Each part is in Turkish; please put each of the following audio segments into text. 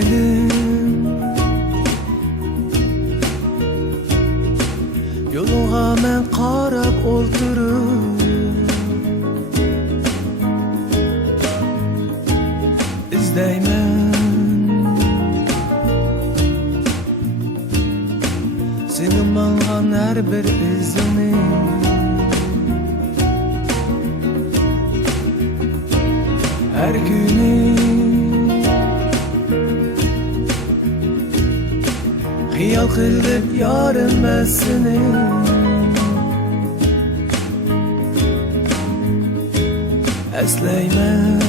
Güzelim, yoluğa men qarab o'ltirib izlayman seni mangan her bir izini. Her günü hayal kılıp yarın ben seni eslayman.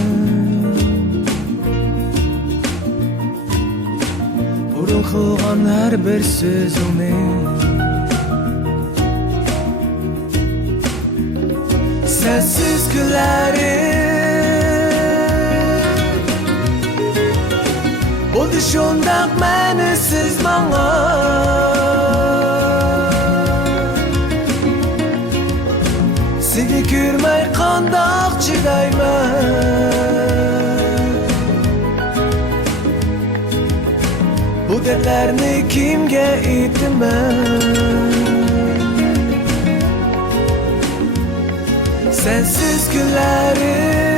Burun kılgan her bir sözünü sensiz gülerim. Oldu şundak meni siz bana seni görmey kandak çidayman. Bu dertlerini kimge etmem. Sensiz günlerim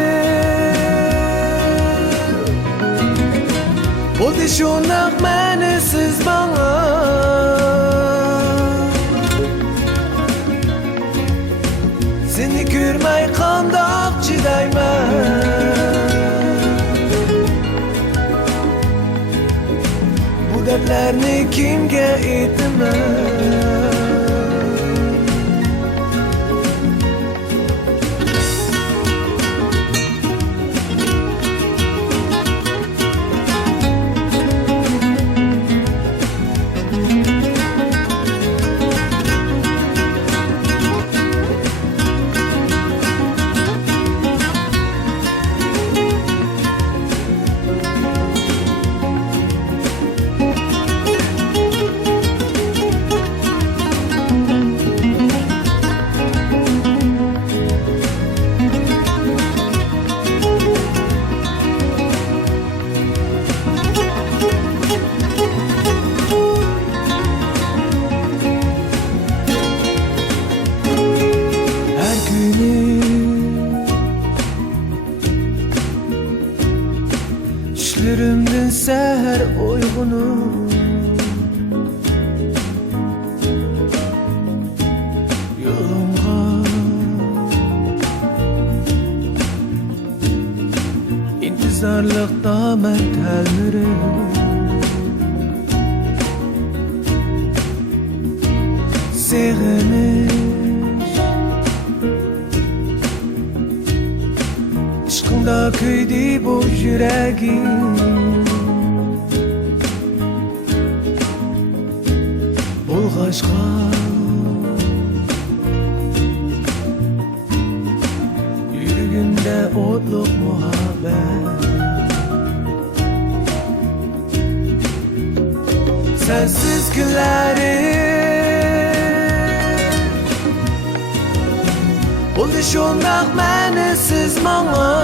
oldu şundak meni siz bana seni görmey kandak çidayman. Bu dertlerini kimge etmem. Düşlerimden seher uygunu yolumga intizarlıkta men telmirim. Sevgimiz aşkında kıydı bu yüreğim. Bulgaçka yüreğimde otluk muhabbet. Sensiz günlerim oldu şundak meni siz bana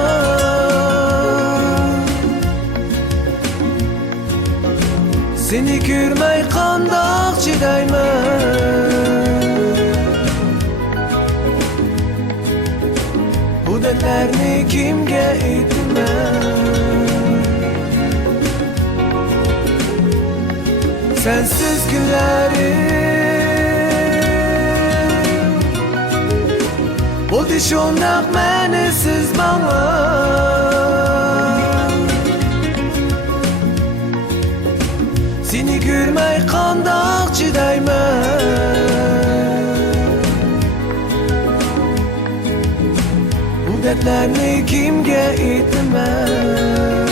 seni görmey kandak çidayman. Bu dertlerini kimge etmem. Sensiz günlerim oldu şundak meni siz bana seni görmey kandak çidayman. Bu dertlerini kimge etmem.